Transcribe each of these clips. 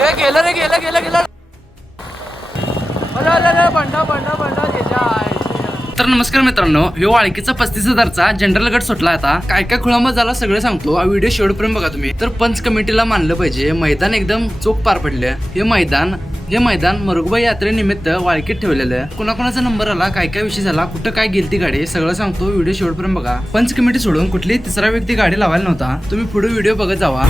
गेलं रे गेलं गेलं गेलं बंडा बंडा बंडा तर नमस्कार मित्रांनो, ह्यो वाळकीचा 35,000चा जनरल गट सुटला. आता काय काय खुळामत झाला सगळं सांगतो. हा व्हिडिओ शेवटपर्यंत बघा तुम्ही. तर पंच कमिटीला मानलं पाहिजे, मैदान एकदम चोख पार पडले. हे मैदान मरगुबा यात्रेनिमित्त वाळकीत ठेवलेलं. कुणाकुणाचा नंबर आला, काय काय विषय झाला, कुठं काय गेलती गाडी, सगळं सांगतो. व्हिडिओ शेवटपर्यंत बघा. पंच कमिटी सोडून कुठलीही तिसरा व्यक्ती गाडी लावायला नव्हता. तुम्ही पुढे व्हिडिओ बघत जावा.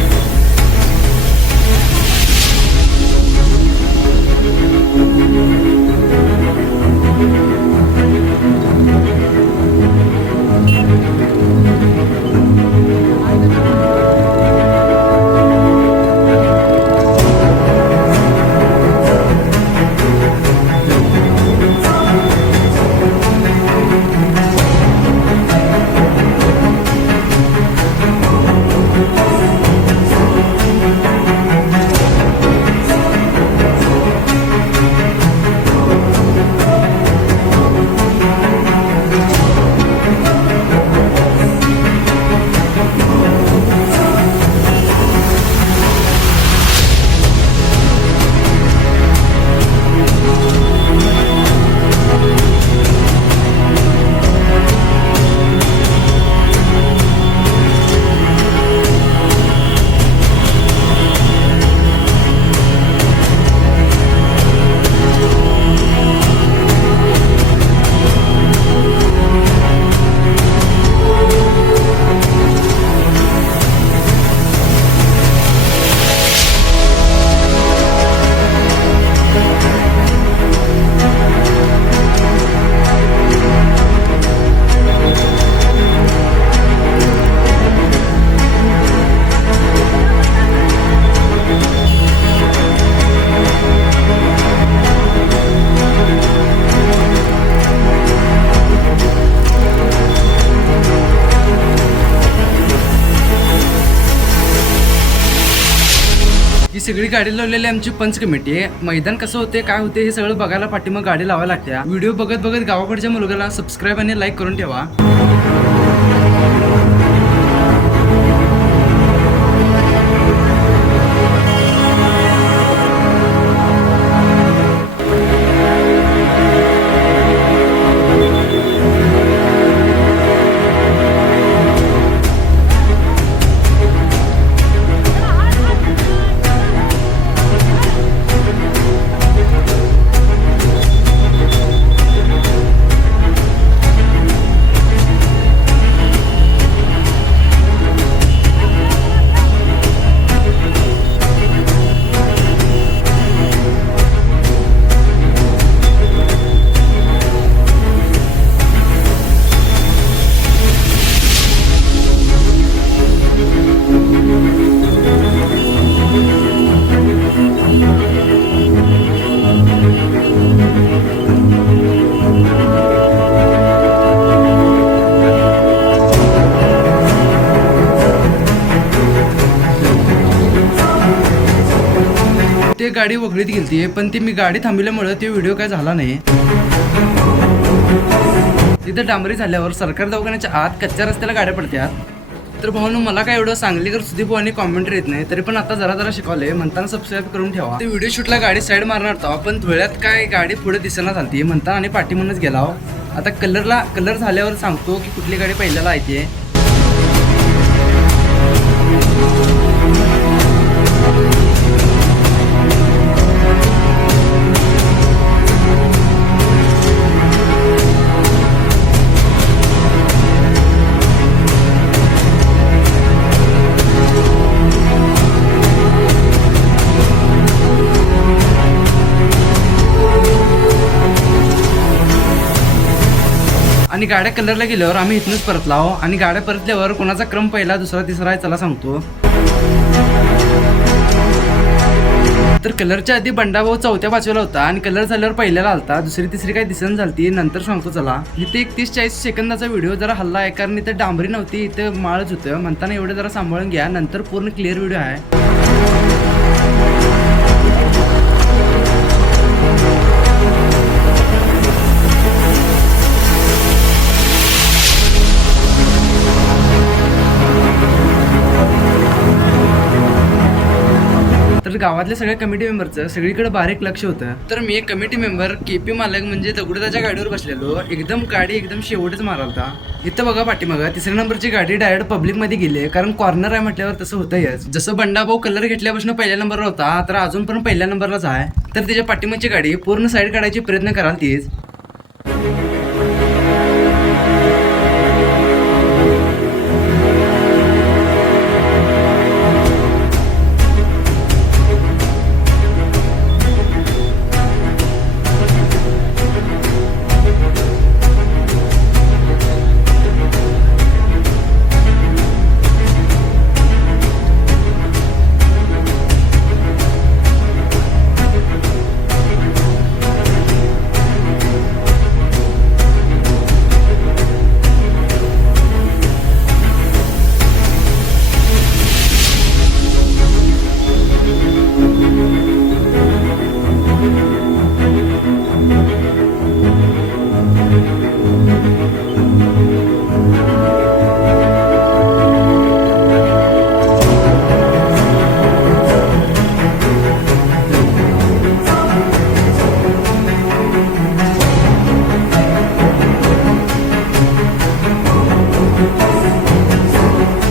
ही सगळी गाडी लावलेली आमची पंच कमिटी आहे. मैदान कसं होते, काय होते, हे सगळं बघायला पाठीमाग गाडी लावायला लागते. व्हिडिओ बघत बघत गावाकडच्या मुलगाला सबस्क्राईब आणि लाईक करून ठेवा. ते गाडी वगळीत गेलती, पण ती मी गाडी थांबवल्यामुळे ते व्हिडिओ काय झाला नाही. तिथे डांबरी झाल्यावर सरकार दवाखान्याच्या आत कच्च्या रस्त्याला गाड्या पडतात. तर भाऊनो, मला काय एवढं सांगलीकर सुदीप आणि कॉमेंट येत नाही, तरी पण आता जरा शिकवले म्हणताना सबस्क्राईब करून ठेवा. ते व्हिडिओ शूटला गाडी साईड मारणार होता, पण धुळ्यात काय गाडी पुढे दिसेना झालती म्हणताना आणि पाठीमधूनच गेला. आता कलर झाल्यावर सांगतो की कुठली गाडी पहिल्याला येते. आणि गाड्या कलरला गेल्यावर आम्ही इथूनच परतलाव. आणि गाड्या परतल्यावर कोणाचा क्रम पहिला, दुसरा, तिसरा आहे चला सांगतो. तर कलरच्या आधी बंडाभाऊ 4थ्या 5व्याला होता आणि कलर झाल्यावर पहिल्याला आलता. दुसरी तिसरी काही दिसन झालती, नंतर सांगतो चला. इथे एक 30-40 सेकंदाचा व्हिडिओ जरा हल्ला आहे, कारण इथं डांबरी नव्हती, इथं माळच होतं म्हणताना एवढं जरा सांभाळून घ्या. नंतर पूर्ण क्लिअर व्हिडिओ आहे. गावातल्या सगळ्या कमिटी मेंबरचं सगळीकडे बारीक लक्ष होतं. तर मी एक कमिटी मेंबर केपी मालक म्हणजे दगडूदाच्या गाडीवर बसलेलो. एकदम गाडी एकदम शेवटच मारालता. इथं बघा पाठीमागं तिसऱ्या नंबरची गाडी डायरेक्ट पब्लिक मध्ये गेली, कारण कॉर्नर आहे म्हटल्यावर तसं होतंयच. जसं बंडाभाऊ कलर घेतल्यापासून पहिल्या नंबरला होता, तर अजून पण पहिल्या नंबरलाच आहे. तर त्याच्या पाठीमागची गाडी पूर्ण साईड काढायची प्रयत्न कराल तीच.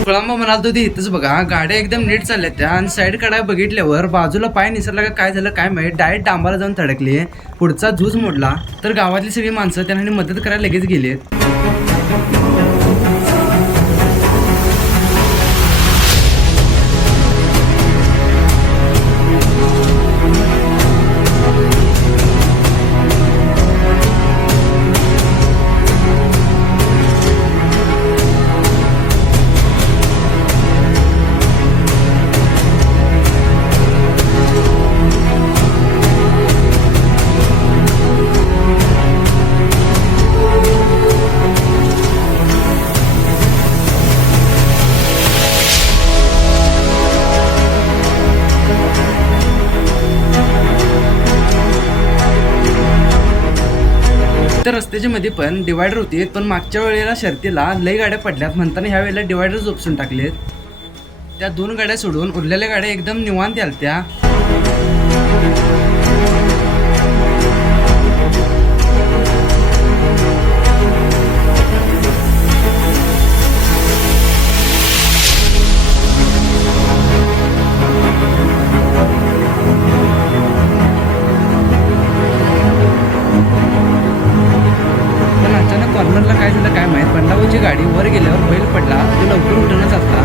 खुळांबा म्हणाल तो ते इथंच बघा, गाड्या एकदम नीट चालल्या त्या, आणि साईड काढाय बघितल्यावर बाजूला पाय निसरला का काय झालं काय माहिती, डायरेक्ट डांबाला जाऊन धडकली. पुढचा झूज मोडला. तर गावातली सगळी माणसं त्यांना मदत करायला लगेच गेलीत. तर रस्त्याच्या मध्ये पण डिवायडर होते, पण मागच्या वेळेला शर्तीला लई गाड्या पडल्यात म्हणताना ह्या वेळेला डिवायडर उपसून टाकलेत. त्या 2 गाड्या सोडून उरलेल्या गाड्या एकदम निवांत आलत्या. कॉर्नरला काय झालं काय माहित, बंडाभाऊची गाडी वर गेल्यावर बैल पडला, तो लवकर उठणच असता.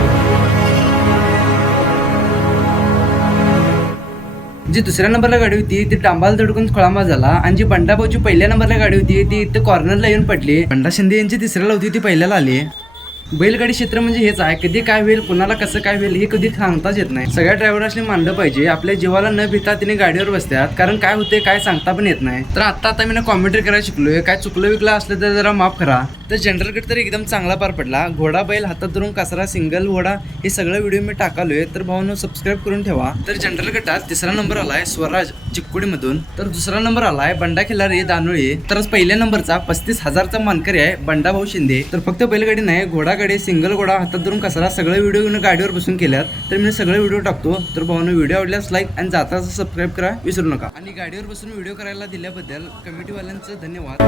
जी दुसऱ्या नंबरला गाडी होती ती डांबाला धडकून खोळांबा झाला, आणि जी बंडाभाऊची पहिल्या नंबरला गाडी होती ती इथं कॉर्नरला येऊन पडली. बंडा शिंदे यांची तिसऱ्याला होती ती पहिल्याला आली. बैलगाडी क्षेत्र म्हणजे हेच आहे, कधी काय होईल, कुणाला कसं काय होईल हे कधी सांगताच येत नाही. सगळ्या ड्रायव्हरांनी मानलं पाहिजे, आपल्या जीवाला न भिता तिने गाडीवर बसतात, कारण काय होते काय सांगता पण येत नाही. तर आता मी ना कॉमेंट्री करायला शिकलोय, काय चुकलं विकलं असलं तर जरा माफ करा. तर जनरल गट तर एकदम चांगला पार पडला. घोडा बैल हातात धरून कचरा सिंगल घोडा हे सगळं व्हिडिओ मी टाकालोय, तर भावांनो सबस्क्राईब करून ठेवा. तर जनरल गटात तिसरा नंबर आलाय स्वराज चिक्कोडी मधून, तर दुसरा नंबर आलाय बंडा खिलारी दानोळी. तर पहिल्या नंबरचा 35,000चा मानकरी आहे बंडाभाऊ शिंदे. तर फक्त बैलगाडी नाही, घोडागाडी सिंगल घोडा हातात धरून कचरा सगळे व्हिडिओ गाडीवर बसून केल्यात. तर मी सगळे व्हिडिओ टाकतो. तर भावांनो व्हिडिओ आवडल्यास लाईक आणि जाता सबस्क्राईब करा विसरू नका. आणि गाडीवर बसून व्हिडिओ करायला दिल्याबद्दल कमिटीवाल्यांचं धन्यवाद.